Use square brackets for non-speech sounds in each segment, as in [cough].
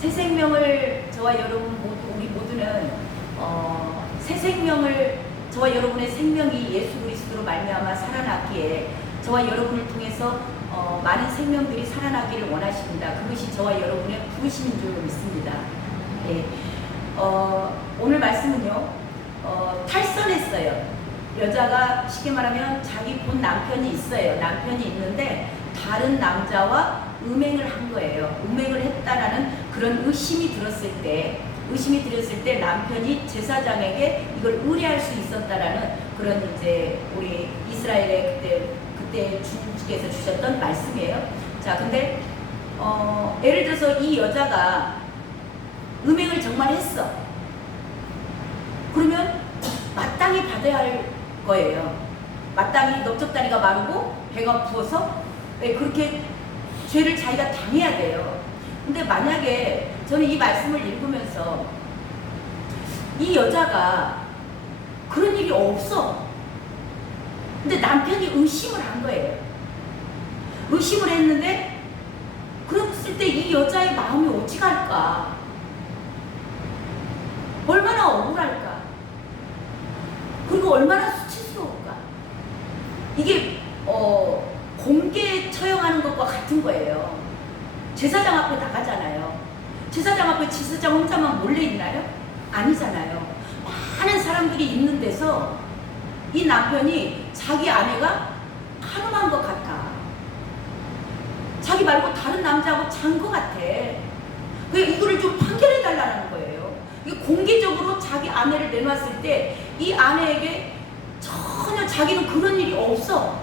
새 생명을 저와 여러분 모두 우리 모두는 어, 새 생명을 저와 여러분의 생명이 예수 그리스도로 말미암아 살아났기에 저와 여러분을 통해서 어, 많은 생명들이 살아나기를 원하십니다. 그것이 저와 여러분의 부르심인 줄 믿습니다. 예. 어, 오늘 말씀은요 어, 탈선했어요. 여자가 쉽게 말하면 자기 본 남편이 있어요. 남편이 있는데 다른 남자와 음행을 한 거예요. 음행을 했다라는 그런 의심이 들었을 때, 의심이 들었을 때 남편이 제사장에게 이걸 의뢰할 수 있었다라는 그런 이제 우리 이스라엘의 그때 그때 주께서 주셨던 말씀이에요. 자, 근데 어, 예를 들어서 이 여자가 음행을 정말 했어. 그러면 마땅히 받아야 할 거예요. 마땅히 넓적다리가 마르고 배가 부어서 네, 그렇게 죄를 자기가 당해야 돼요. 근데 만약에 저는 이 말씀을 읽으면서 이 여자가 그런 일이 없어. 근데 남편이 의심을 한 거예요. 의심을 했는데 그랬을 때 이 여자의 마음이 어찌 갈까? 얼마나 억울할까? 그리고 얼마나 수치스러울까? 이게 어, 공개 처형하는 것과 같은 거예요. 제사장 앞에 나가잖아요. 제사장 앞에 제사장 혼자만 몰래 있나요? 아니잖아요. 많은 사람들이 있는 데서 이 남편이 자기 아내가 한음한 것 같아. 자기 말고 다른 남자하고 잔 것 같아. 그 이거를 좀 판결해 달라는 거예요. 이 공개적으로 자기 아내를 내놨을 때 이 아내에게 전혀 자기는 그런 일이 없어.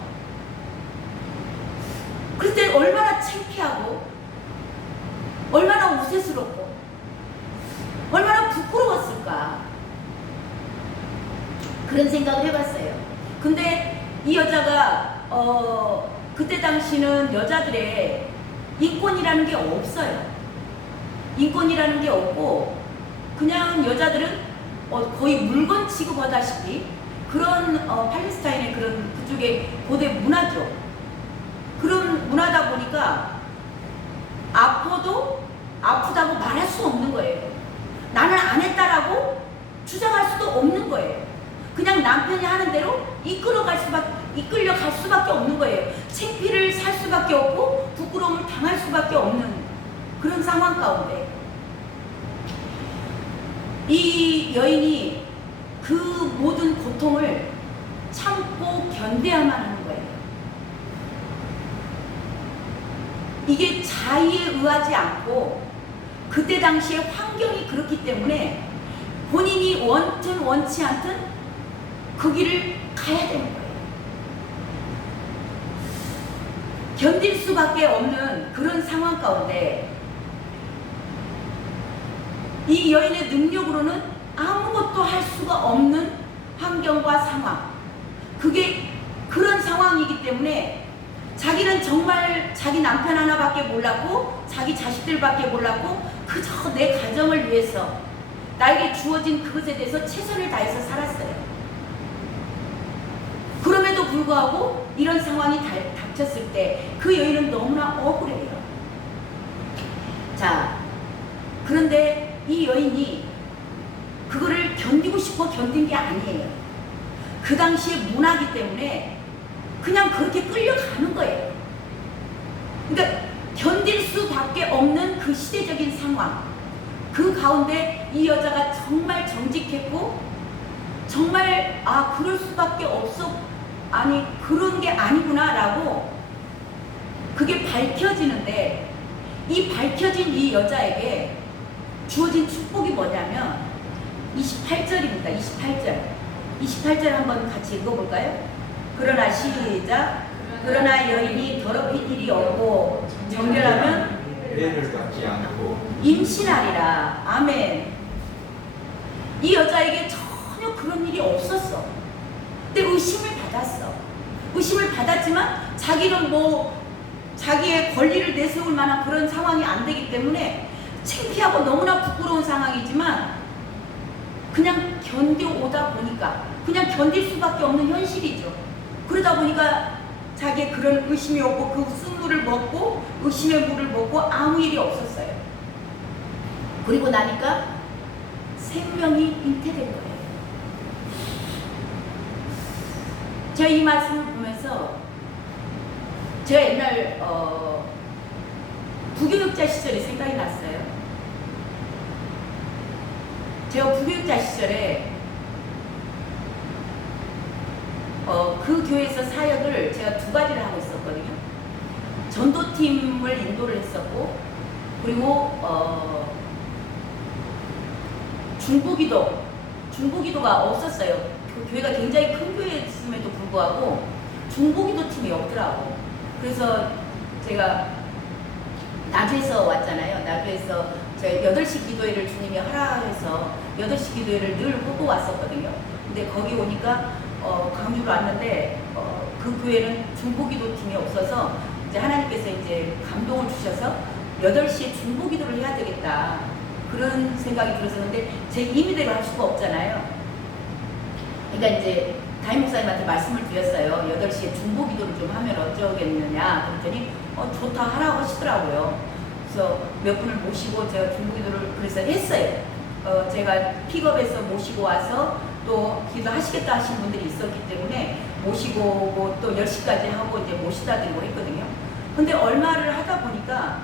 그때 얼마나 창피하고 얼마나 우세스럽고 얼마나 부끄러웠을까 그런 생각을 해봤어요. 근데 이 여자가 어 그때 당시는 여자들의 인권이라는 게 없어요. 인권이라는 게 없고 그냥 여자들은 어, 거의 물건 취급하다시피 그런 어, 팔레스타인의 그런 그쪽의 고대 문화죠. 그런 문화다 보니까 아파도 아프다고 말할 수 없는 거예요. 나는 안 했다라고 주장할 수도 없는 거예요. 그냥 남편이 하는 대로 이끌어갈 수밖에 이끌려 갈 수밖에 없는 거예요. 창피를 살 수밖에 없고 부끄러움을 당할 수밖에 없는 그런 상황 가운데 이 여인이 그 모든 고통을 참고 견뎌야만 하는 거예요. 이게 자의에 의하지 않고 그때 당시에 환경이 그렇기 때문에 본인이 원든 원치 않든 그 길을 가야 되는 거예요. 견딜 수밖에 없는 그런 상황 가운데 이 여인의 능력으로는 아무것도 할 수가 없는 환경과 상황. 그게 그런 상황이기 때문에 자기는 정말 자기 남편 하나밖에 몰랐고 자기 자식들밖에 몰랐고 그저 내 가정을 위해서 나에게 주어진 그것에 대해서 최선을 다해서 살았어요. 그럼에도 불구하고 이런 상황이 달- 닥쳤을 때 그 여인은 너무나 억울해요. 자, 그런데 이 여인이 그거를 견디고 싶어 견딘 게 아니에요. 그 당시에 문화기 때문에 그냥 그렇게 끌려가는 거예요. 그러니까 견딜 수밖에 없는 그 시대적인 상황. 그 가운데 이 여자가 정말 정직했고 정말 아 그럴 수밖에 없어 아니 그런 게 아니구나 라고 그게 밝혀지는데 이 밝혀진 이 여자에게 주어진 축복이 뭐냐면 28절입니다. 28절. 28절 한번 같이 읽어볼까요? 그러나 시작. 그러나 여인이 더럽힐 일이 없고 정결하면 은혜를 받지 않고 임신하리라. 아멘. 이 여자에게 전혀 그런 일이 없었어. 근데 의심을 받았어. 의심을 받았지만 자기는 뭐 자기의 권리를 내세울 만한 그런 상황이 안 되기 때문에 창피하고 너무나 부끄러운 상황이지만 그냥 견뎌오다 보니까 그냥 견딜 수밖에 없는 현실이죠. 그러다 보니까 자기의 그런 의심이 없고 그 쓴물을 먹고 의심의 물을 먹고 아무 일이 없었어요. 그리고 나니까 생명이 잉태된 거예요. 제가 이 말씀을 보면서 제가 옛날 어, 부교육자 시절이 생각이 났어요. 제가 부교육자 시절에 어, 그 교회에서 사역을 제가 두 가지를 하고 있었거든요. 전도팀을 인도를 했었고, 그리고 어, 중보기도, 중보기도가 없었어요. 그 교회가 굉장히 큰 교회였음에도 불구하고 중보기도 팀이 없더라고. 그래서 제가 나주에서 왔잖아요. 나주에서 저희 8시 기도회를 주님이 하라 해서 8시 기도회를 늘 보고 왔었거든요. 근데 거기 오니까 어, 강주로 왔는데 어, 그 교회는 중보기도 팀이 없어서 이제 하나님께서 이제 감동을 주셔서 8시에 중보기도를 해야 되겠다. 그런 생각이 들었었는데 제 임의대로 할 수가 없잖아요. 그러니까 이제 담임 목사님한테 말씀을 드렸어요. 8시에 중보 기도를 좀 하면 어쩌겠느냐. 그랬더니 어, 좋다 하라고 하시더라고요. 그래서 몇 분을 모시고 제가 중보 기도를 그래서 했어요. 어, 제가 픽업해서 모시고 와서 또 기도하시겠다 하신 분들이 있었기 때문에 모시고 오고 또 10시까지 하고 이제 모시다 드리고 했거든요. 근데 얼마를 하다 보니까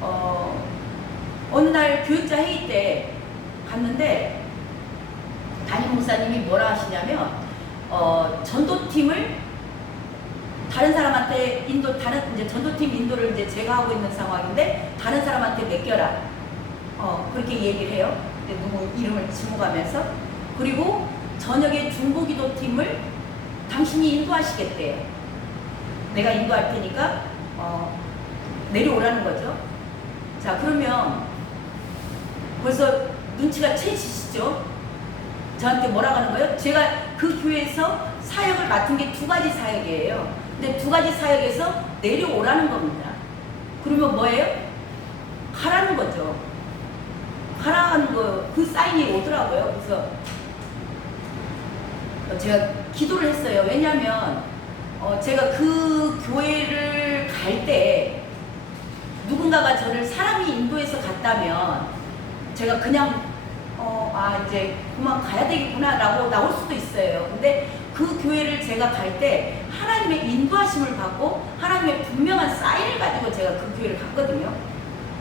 어, 어느 날 교육자 회의 때 갔는데 담임 목사님이 뭐라 하시냐면 어, 전도팀을 다른 사람한테 인도 다른 이제 전도팀 인도를 이제 제가 하고 있는 상황인데 다른 사람한테 맡겨라. 어, 그렇게 얘기를 해요. 누구 이름을 지목하면서 그리고 저녁에 중보기도 팀을 당신이 인도하시겠대요. 내가 인도할 테니까 어, 내려오라는 거죠. 자 그러면 벌써 눈치가 채지시죠? 저한테 뭐라고 하는 거예요? 제가 그 교회에서 사역을 맡은 게 두 가지 사역이에요. 근데 두 가지 사역에서 내려오라는 겁니다. 그러면 뭐예요? 가라는 거죠. 가라는 거, 그 사인이 오더라고요. 그래서 제가 기도를 했어요. 왜냐면, 어, 제가 그 교회를 갈 때 누군가가 저를 사람이 인도해서 갔다면 제가 그냥 어, 아, 이제 그만 가야 되겠구나 라고 나올 수도 있어요. 근데 그 교회를 제가 갈 때 하나님의 인도하심을 받고 하나님의 분명한 사인을 가지고 제가 그 교회를 갔거든요.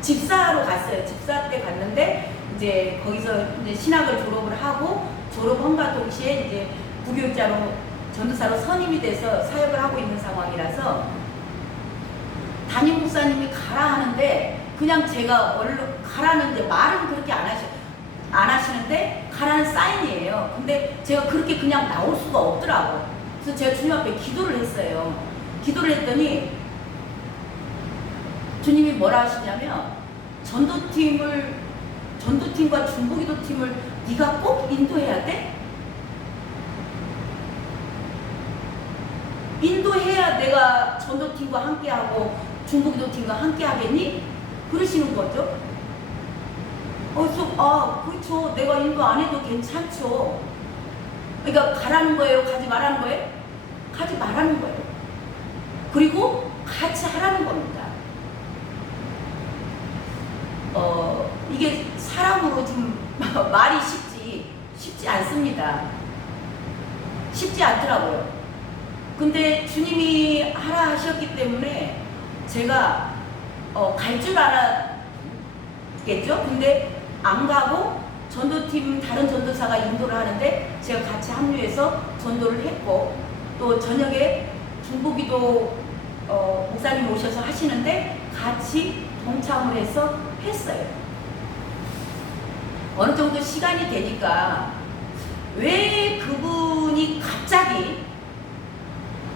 집사로 갔어요. 집사 때 갔는데 이제 거기서 이제 신학을 졸업을 하고 졸업함과 동시에 이제 부교육자로 전도사로 선임이 돼서 사역을 하고 있는 상황이라서 담임 목사님이 가라 하는데 그냥 제가 얼른 가라는데 말은 그렇게 안 하셔 안 하시는데 가라는 사인이에요. 근데 제가 그렇게 그냥 나올 수가 없더라고. 그래서 제가 주님 앞에 기도를 했어요. 기도를 했더니 주님이 뭐라 하시냐면 전도팀을 전도팀과 중보기도 팀을 네가 꼭 인도해야 돼? 인도해야 내가 전도팀과 함께하고 중보기도 팀과 함께하겠니? 그러시는 거죠. 어, 그래서 아 그렇죠. 내가 인도 안 해도 괜찮죠. 그러니까 가라는 거예요. 가지 말라는 거예요. 가지 말라는 거예요. 그리고 같이 하라는 겁니다. 어 이게 사람으로 좀 [laughs] 말이 쉽지 쉽지 않습니다. 쉽지 않더라고요. 근데 주님이 하라 하셨기 때문에 제가 어, 갈 줄 알았겠죠. 근데 안 가고 전도팀 다른 전도사가 인도를 하는데 제가 같이 합류해서 전도를 했고 또 저녁에 중보기도 어, 목사님 오셔서 하시는데 같이 동참을 해서 했어요. 어느 정도 시간이 되니까 왜 그분이 갑자기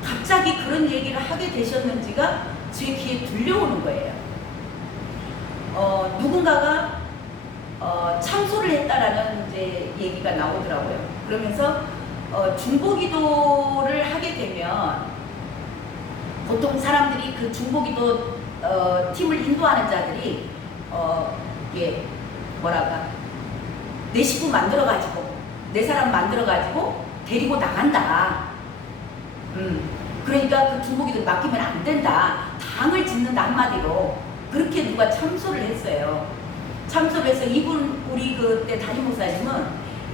갑자기 그런 얘기를 하게 되셨는지가 제 귀에 들려오는 거예요. 어, 누군가가 어, 참소를 했다라는 이제 얘기가 나오더라고요. 그러면서 어, 중보기도를 하게 되면 보통 사람들이 그 중보기도 어, 팀을 인도하는 자들이 어, 이게 뭐랄까 내 식구 만들어 가지고 내 사람 만들어 가지고 데리고 나간다. 음, 그러니까 그 중보기도 맡기면 안 된다. 당을 짓는다 한마디로 그렇게 누가 참소를 했어요. 참석해서 이분 우리 그때 담임 목사님은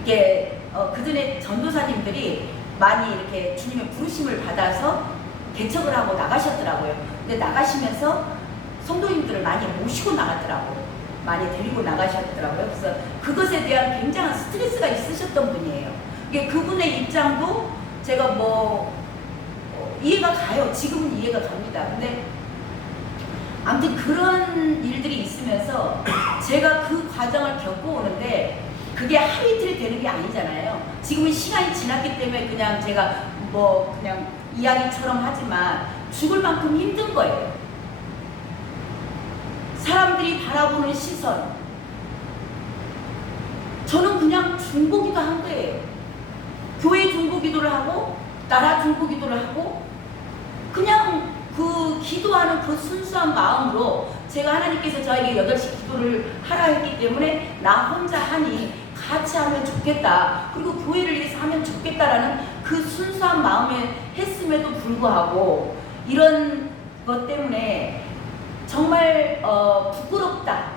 이게 어, 그 전에 전도사님들이 많이 이렇게 주님의 부르심을 받아서 개척을 하고 나가셨더라고요. 근데 나가시면서 성도님들을 많이 모시고 나갔더라고요. 많이 데리고 나가셨더라고요. 그래서 그것에 대한 굉장한 스트레스가 있으셨던 분이에요. 그분의 입장도 제가 뭐 어, 이해가 가요. 지금은 이해가 갑니다. 근데 아무튼 그런 일들이 있으면서 제가 그 과정을 겪어오는데 그게 하루 이틀 되는 게 아니잖아요. 지금은 시간이 지났기 때문에 그냥 제가 뭐 그냥 이야기처럼 하지만 죽을 만큼 힘든 거예요. 사람들이 바라보는 시선. 저는 그냥 중보기도 한 거예요. 교회 중보기도를 하고 나라 중보기도를 하고 그냥 그 기도하는 그 순수한 마음으로 제가 하나님께서 저에게 8시 기도를 하라 했기 때문에 나 혼자 하니 같이 하면 좋겠다. 그리고 교회를 위해서 하면 좋겠다라는 그 순수한 마음에 했음에도 불구하고 이런 것 때문에 정말 어, 부끄럽다.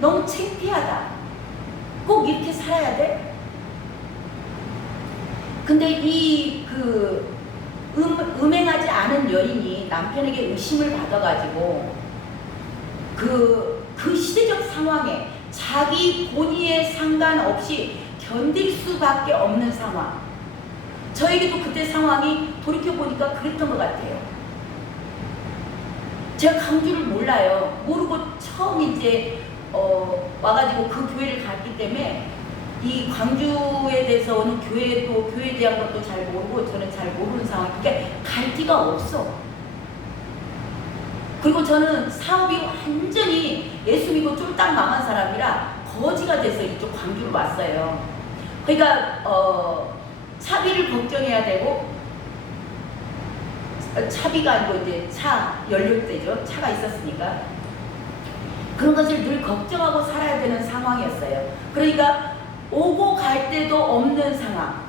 너무 창피하다. 꼭 이렇게 살아야 돼? 근데 이 그 음, 음행하지 않은 여인이 남편에게 의심을 받아가지고 그, 그 시대적 상황에 자기 본의에 상관없이 견딜 수밖에 없는 상황. 저에게도 그때 상황이 돌이켜보니까 그랬던 것 같아요. 제가 강주를 몰라요. 모르고 처음 이제 어, 와가지고 그 교회를 갔기 때문에 이 광주에 대해서 어느 교회도 교회에 대한 것도 잘 모르고 저는 잘 모르는 상황. 그러니까 갈 데가 없어. 그리고 저는 사업이 완전히 예수 믿고 쫄딱 망한 사람이라 거지가 돼서 이쪽 광주로 왔어요. 그러니까 어, 차비를 걱정해야 되고 어, 차비가 아니고 이제 차 연료대죠. 차가 있었으니까 그런 것을 늘 걱정하고 살아야 되는 상황이었어요. 그러니까 오고 갈 데도 없는 상황.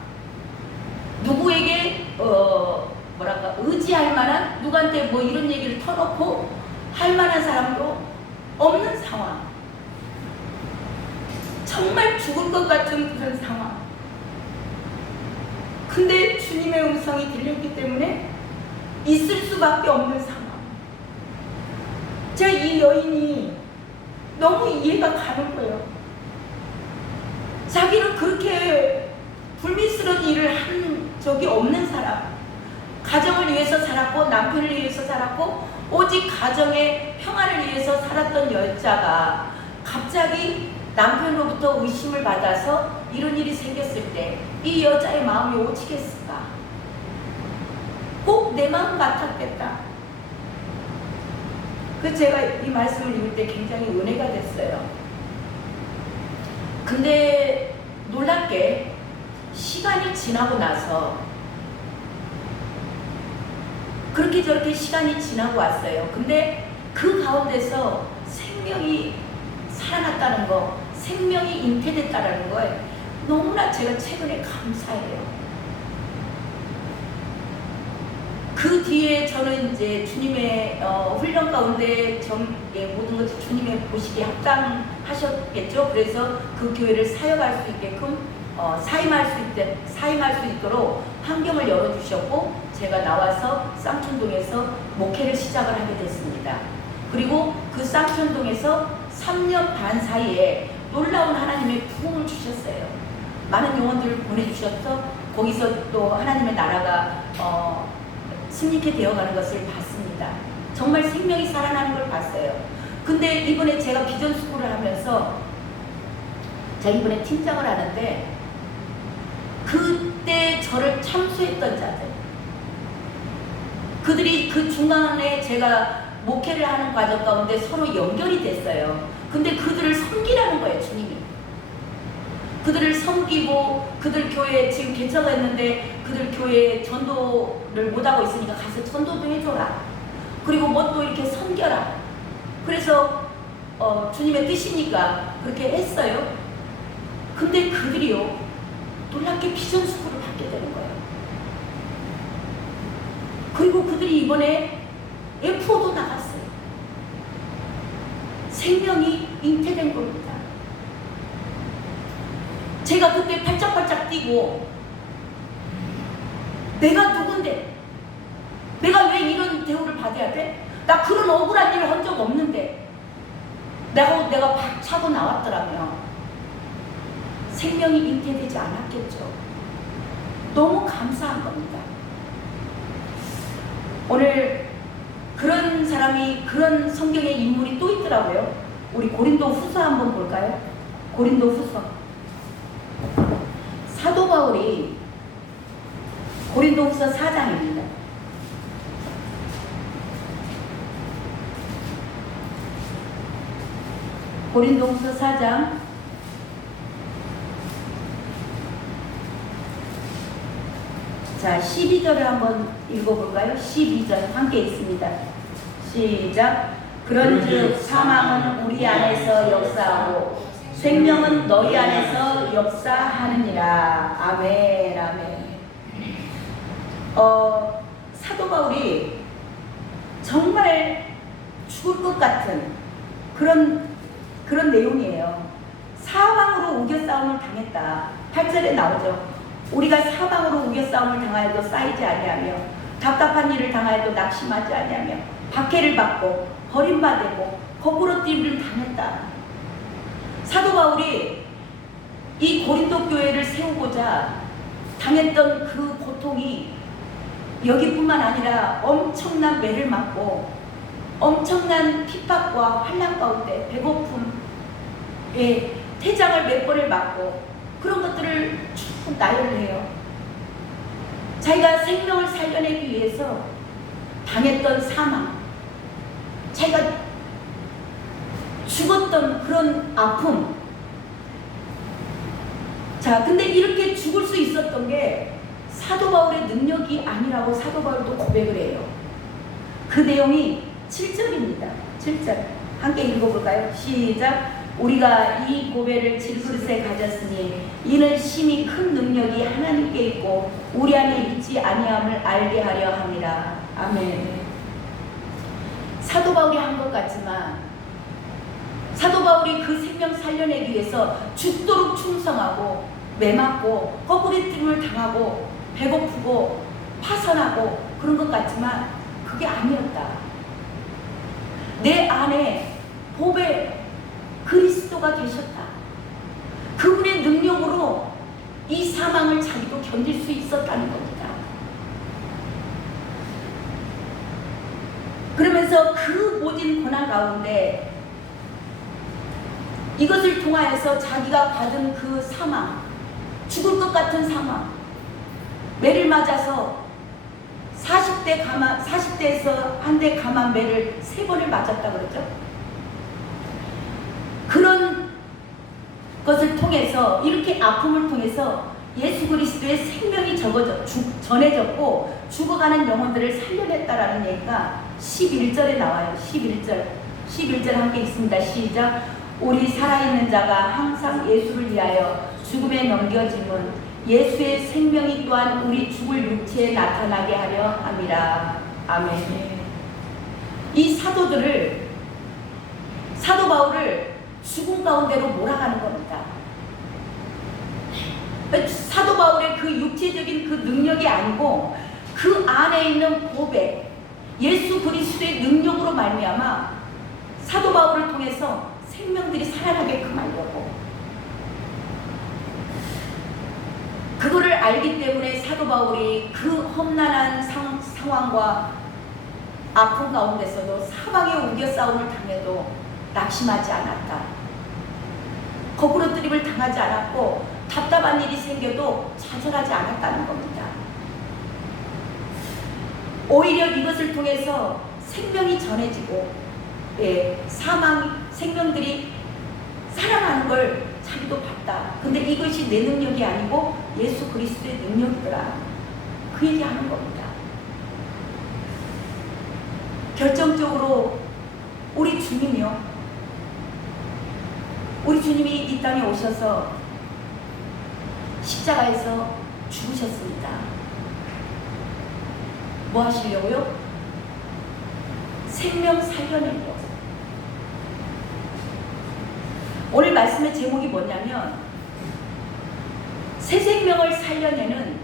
누구에게 어 뭐랄까 의지할 만한 누구한테 뭐 이런 얘기를 터놓고 할 만한 사람도 없는 상황. 정말 죽을 것 같은 그런 상황. 근데 주님의 음성이 들렸기 때문에 있을 수밖에 없는 상황. 제가 이 여인이 너무 이해가 가는 거예요. 자기는 그렇게 불미스러운 일을 한 적이 없는 사람. 가정을 위해서 살았고 남편을 위해서 살았고 오직 가정의 평화를 위해서 살았던 여자가 갑자기 남편으로부터 의심을 받아서 이런 일이 생겼을 때 이 여자의 마음이 오지겠을까? 꼭 내 마음 같았겠다. 그 제가 이 말씀을 읽을 때 굉장히 은혜가 됐어요. 근데 놀랍게 시간이 지나고 나서 그렇게 저렇게 시간이 지나고 왔어요. 근데 그 가운데서 생명이 살아났다는 거, 생명이 잉태됐다는 거에 너무나 제가 최근에 감사해요. 그 뒤에 저는 이제 주님의 어, 훈련 가운데 전, 예, 모든 것이 주님의 보시기에 합당하셨겠죠. 그래서 그 교회를 사역할 수 있게끔 어, 사임할 수 있게 사임할 수 있도록 환경을 열어주셨고 제가 나와서 쌍촌동에서 목회를 시작을 하게 됐습니다. 그리고 그 쌍촌동에서 3년 반 사이에 놀라운 하나님의 부흥을 주셨어요. 많은 영혼들을 보내주셔서 거기서 또 하나님의 나라가 어, 승리케 되어가는 것을 봤습니다. 정말 생명이 살아나는 걸 봤어요. 근데 이번에 제가 비전 스쿨을 하면서 제가 이번에 팀장을 하는데 그때 저를 참수했던 자들 그들이 그 중간에 제가 목회를 하는 과정 가운데 서로 연결이 됐어요. 근데 그들을 섬기라는 거예요, 주님이. 그들을 섬기고 그들 교회 지금 개척했는데 그들 교회 전도를 못하고 있으니까 가서 전도도 해줘라. 그리고 뭐 또 이렇게 섬겨라. 그래서 어, 주님의 뜻이니까 그렇게 했어요. 근데 그들이요 놀랍게 비전 수고를 받게 되는 거예요. 그리고 그들이 이번에 F도 나갔어요. 생명이 잉태된 겁니다. 제가 그때 팔짝팔짝 뛰고 내가 누군데 내가 왜 이런 대우를 받아야 돼? 나 그런 억울한 일을 한 적 없는데 내가 내가 박 차고 나왔더라면 생명이 잉태되지 않았겠죠. 너무 감사한 겁니다. 오늘 그런 사람이 그런 성경의 인물이 또 있더라고요. 우리 고린도 후서 한번 볼까요? 고린도 후서. 사도 바울이 고린도 후서 4장입니다. 고린도 후서 4장 자, 12절을 한번 읽어볼까요? 12절 함께 있습니다. 시작. 그런즉 사망은 우리 안에서 역사하고 생명은 너희 안에서 역사하느니라. 아멘, 아멘. 어, 사도 바울이 정말 죽을 것 같은 그런 그런 내용이에요. 사망으로 우겨 싸움을 당했다. 8절에 나오죠. 우리가 사망으로 우겨 싸움을 당하여도 쌓이지 아니하며 답답한 일을 당하여도 낙심하지 아니하며 박해를 받고 버림받고 거꾸로 뛰를 당했다. 사도 바울이 이 고린도 교회를 세우고자 당했던 그 고통이 여기뿐만 아니라 엄청난 매를 맞고 엄청난 핍박과 환란 가운데 배고픔, 예, 태장을 몇 번을 맞고 그런 것들을 쭉 나열을 해요. 자기가 생명을 살려내기 위해서 당했던 사망, 자기가 죽었던 그런 아픔. 자, 근데 이렇게 죽을 수 있었던 게 사도 바울의 능력이 아니라고 사도 바울도 고백을 해요. 그 내용이 7절입니다. 7절. 함께 읽어볼까요? 시작. 우리가 이 고배를 질그릇에 가졌으니 이는 심히 큰 능력이 하나님께 있고 우리 안에 있지 아니함을 알게 하려 함이라. 아멘. 사도 바울이 한 것 같지만 사도 바울이 그 생명 살려내기 위해서 죽도록 충성하고 매맞고 거꾸리짐을 당하고 배고프고 파선하고 그런 것 같지만 그게 아니었다. 내 안에 보배 그리스도가 계셨다. 그분의 능력으로 이 사망을 자기도 견딜 수 있었다는 겁니다. 그러면서 그 모진 고난 가운데 이것을 통하여서 자기가 받은 그 사망, 죽을 것 같은 사망, 매를 맞아서 40대 가만, 40대에서 한 대 가만 매를 세 번을 맞았다 그러죠. 그런 것을 통해서 이렇게 아픔을 통해서 예수 그리스도의 생명이 적어져 죽, 전해졌고 죽어가는 영혼들을 살려냈다라는 얘기가 11절에 나와요. 11절. 11절 함께 있습니다. 시작. 우리 살아있는 자가 항상 예수를 위하여 죽음에 넘겨짐은 예수의 생명이 또한 우리 죽을 육체에 나타나게 하려 함이라. 아멘. 이 사도들을 사도 바울을 죽음 가운데로 몰아가는 겁니다. 사도 바울의 그 육체적인 그 능력이 아니고 그 안에 있는 고백, 예수 그리스도의 능력으로 말미암아 사도 바울을 통해서 생명들이 살아나게끔 하려고 그거를 알기 때문에 사도 바울이 그 험난한 상, 상황과 아픔 가운데서도 사방에 우겨 싸움을 당해도 낙심하지 않았다. 거꾸로 드립을 당하지 않았고 답답한 일이 생겨도 좌절하지 않았다는 겁니다. 오히려 이것을 통해서 생명이 전해지고 예, 사망 생명들이 살아나는 걸 자기도 봤다. 근데 이것이 내 능력이 아니고 예수 그리스도의 능력이더라. 그 얘기하는 겁니다. 결정적으로 우리 주님이요. 우리 주님이 이 땅에 오셔서 십자가에서 죽으셨습니다. 뭐 하시려고요? 생명 살려내려고. 오늘 말씀의 제목이 뭐냐면 새 생명을 살려내는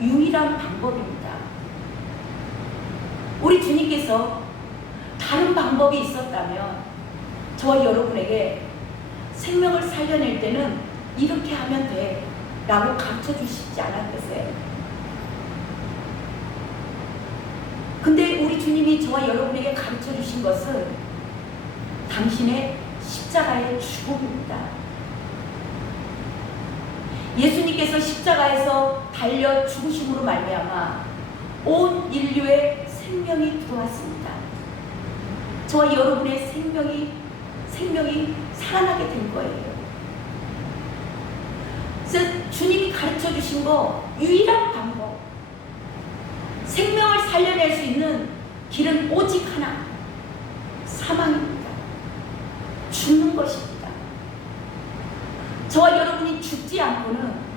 유일한 방법입니다. 우리 주님께서 다른 방법이 있었다면 저와 여러분에게 생명을 살려낼 때는 이렇게 하면 돼 라고 가르쳐 주시지 않았겠어요? 근데 우리 주님이 저와 여러분에게 가르쳐 주신 것은 당신의 십자가의 죽음입니다. 예수님께서 십자가에서 달려 죽으심으로 말미암아 온 인류의 생명이 들어왔습니다. 저와 여러분의 생명이 생명이 살아나게 된 거예요. 그래서 주님이 가르쳐 주신 거 유일한 방법 생명을 살려낼 수 있는 길은 오직 하나 사망입니다. 죽는 것입니다. 저와 여러분이 죽지 않고는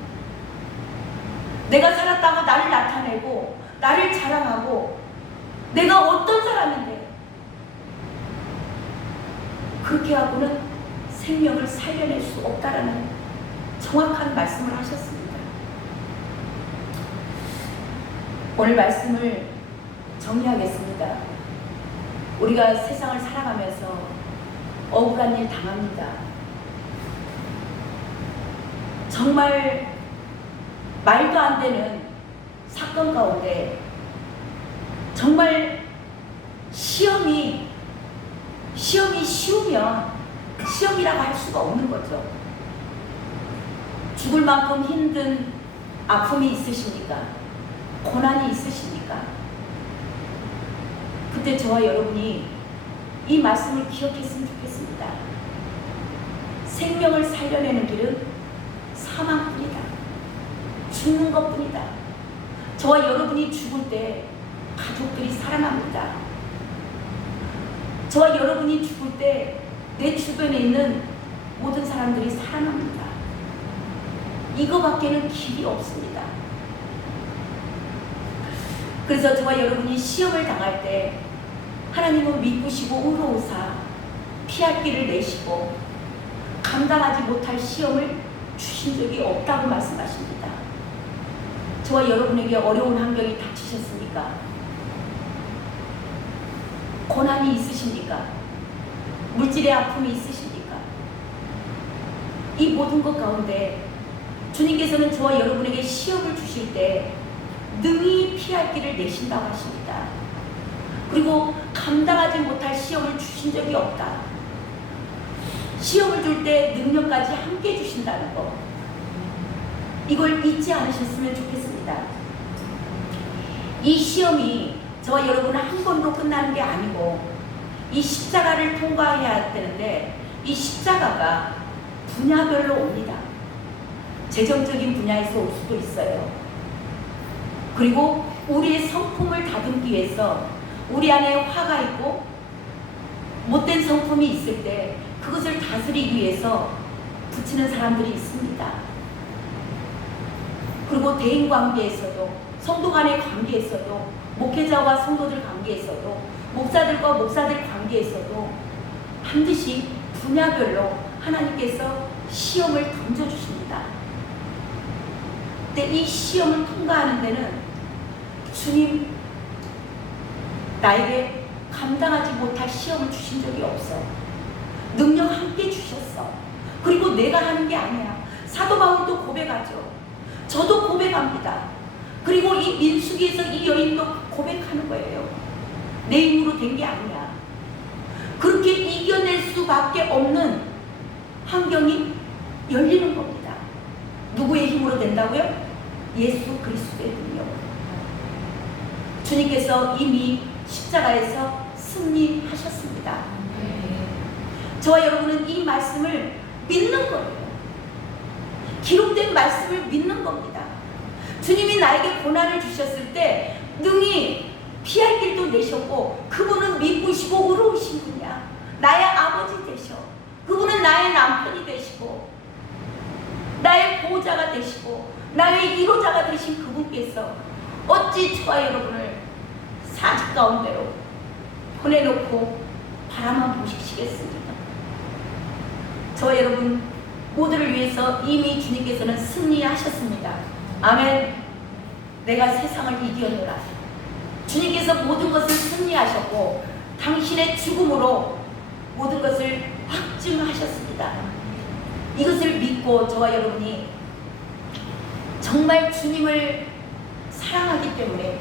살았다고 나를 나타내고 나를 자랑하고 내가 어떤 사람인데 그렇게 하고는 생명을 살려낼 수 없다라는 정확한 말씀을 하셨습니다. 오늘 말씀을 정리하겠습니다. 우리가 세상을 살아가면서 억울한 일 당합니다. 정말 말도 안 되는 사건 가운데 정말 시험이 시험이 쉬우면 시험이라고 할 수가 없는 거죠. 죽을 만큼 힘든 아픔이 있으십니까? 고난이 있으십니까? 그때 저와 여러분이 이 말씀을 기억했으면 좋겠습니다. 생명을 살려내는 길은 사망뿐이다. 죽는 것뿐이다. 저와 여러분이 죽을 때 가족들이 살아납니다. 저와 여러분이 죽을 때 내 주변에 있는 모든 사람들이 살아납니다. 이거밖에는 길이 없습니다. 그래서 저와 여러분이 시험을 당할 때 하나님은 믿으시고 의로우사 피할 길을 내시고 감당하지 못할 시험을 주신 적이 없다고 말씀하십니다. 저와 여러분에게 어려운 환경이 닥치셨습니까? 고난이 있으십니까? 물질의 아픔이 있으십니까? 이 모든 것 가운데 주님께서는 저와 여러분에게 시험을 주실 때 능히 피할 길을 내신다고 하십니다. 그리고 감당하지 못할 시험을 주신 적이 없다. 시험을 줄 때 능력까지 함께 주신다는 것. 이걸 잊지 않으셨으면 좋겠습니다. 이 시험이 저와 여러분은 한 번도 끝나는 게 아니고 이 십자가를 통과해야 되는데 이 십자가가 분야별로 옵니다. 재정적인 분야에서 올 수도 있어요. 그리고 우리의 성품을 다듬기 위해서 우리 안에 화가 있고 못된 성품이 있을 때 그것을 다스리기 위해서 붙이는 사람들이 있습니다. 그리고 대인 관계에서도 성도 간의 관계에서도 목회자와 성도들 관계에서도 목사들과 목사들 관계에서도 반드시 분야별로 하나님께서 시험을 던져주십니다. 근데 이 시험을 통과하는 데는 주님 나에게 감당하지 못할 시험을 주신 적이 없어. 능력 함께 주셨어. 그리고 내가 하는 게 아니야. 사도 바울도 고백하죠. 저도 고백합니다. 그리고 이 민수기에서 이 여인도 고백하는 거예요. 내 힘으로 된 게 아니야. 그렇게 이겨낼 수밖에 없는 환경이 열리는 겁니다. 누구의 힘으로 된다고요? 예수 그리스도의 능력. 주님께서 이미 십자가에서 승리하셨습니다. 저와 여러분은 이 말씀을 믿는 거예요. 기록된 말씀을 믿는 겁니다. 주님이 나에게 고난을 주셨을 때 능히 피할 길도 내셨고 그분은 미쁘시고 의로우신 분이야. 나의 아버지 되셔. 그분은 나의 남편이 되시고 나의 보호자가 되시고 나의 이로자가 되신 그분께서 어찌 저와 여러분을 사직 가운데로 보내놓고 바라만 보시겠습니까? 저와 여러분 모두를 위해서 이미 주님께서는 승리하셨습니다. 아멘. 내가 세상을 이기었노라. 주님께서 모든 것을 승리하셨고 당신의 죽음으로 모든 것을 확증하셨습니다. 이것을 믿고 저와 여러분이 정말 주님을 사랑하기 때문에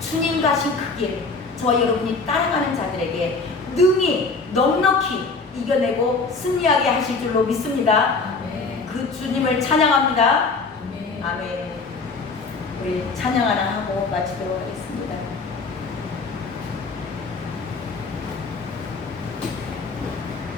주님 가신 그 길, 저와 여러분이 따라가는 자들에게 능히 넉넉히 이겨내고 승리하게 하실 줄로 믿습니다. 아멘. 그 주님을 찬양합니다. 아멘. 아멘. 우리 찬양 하나 하고 마치도록 하겠습니다.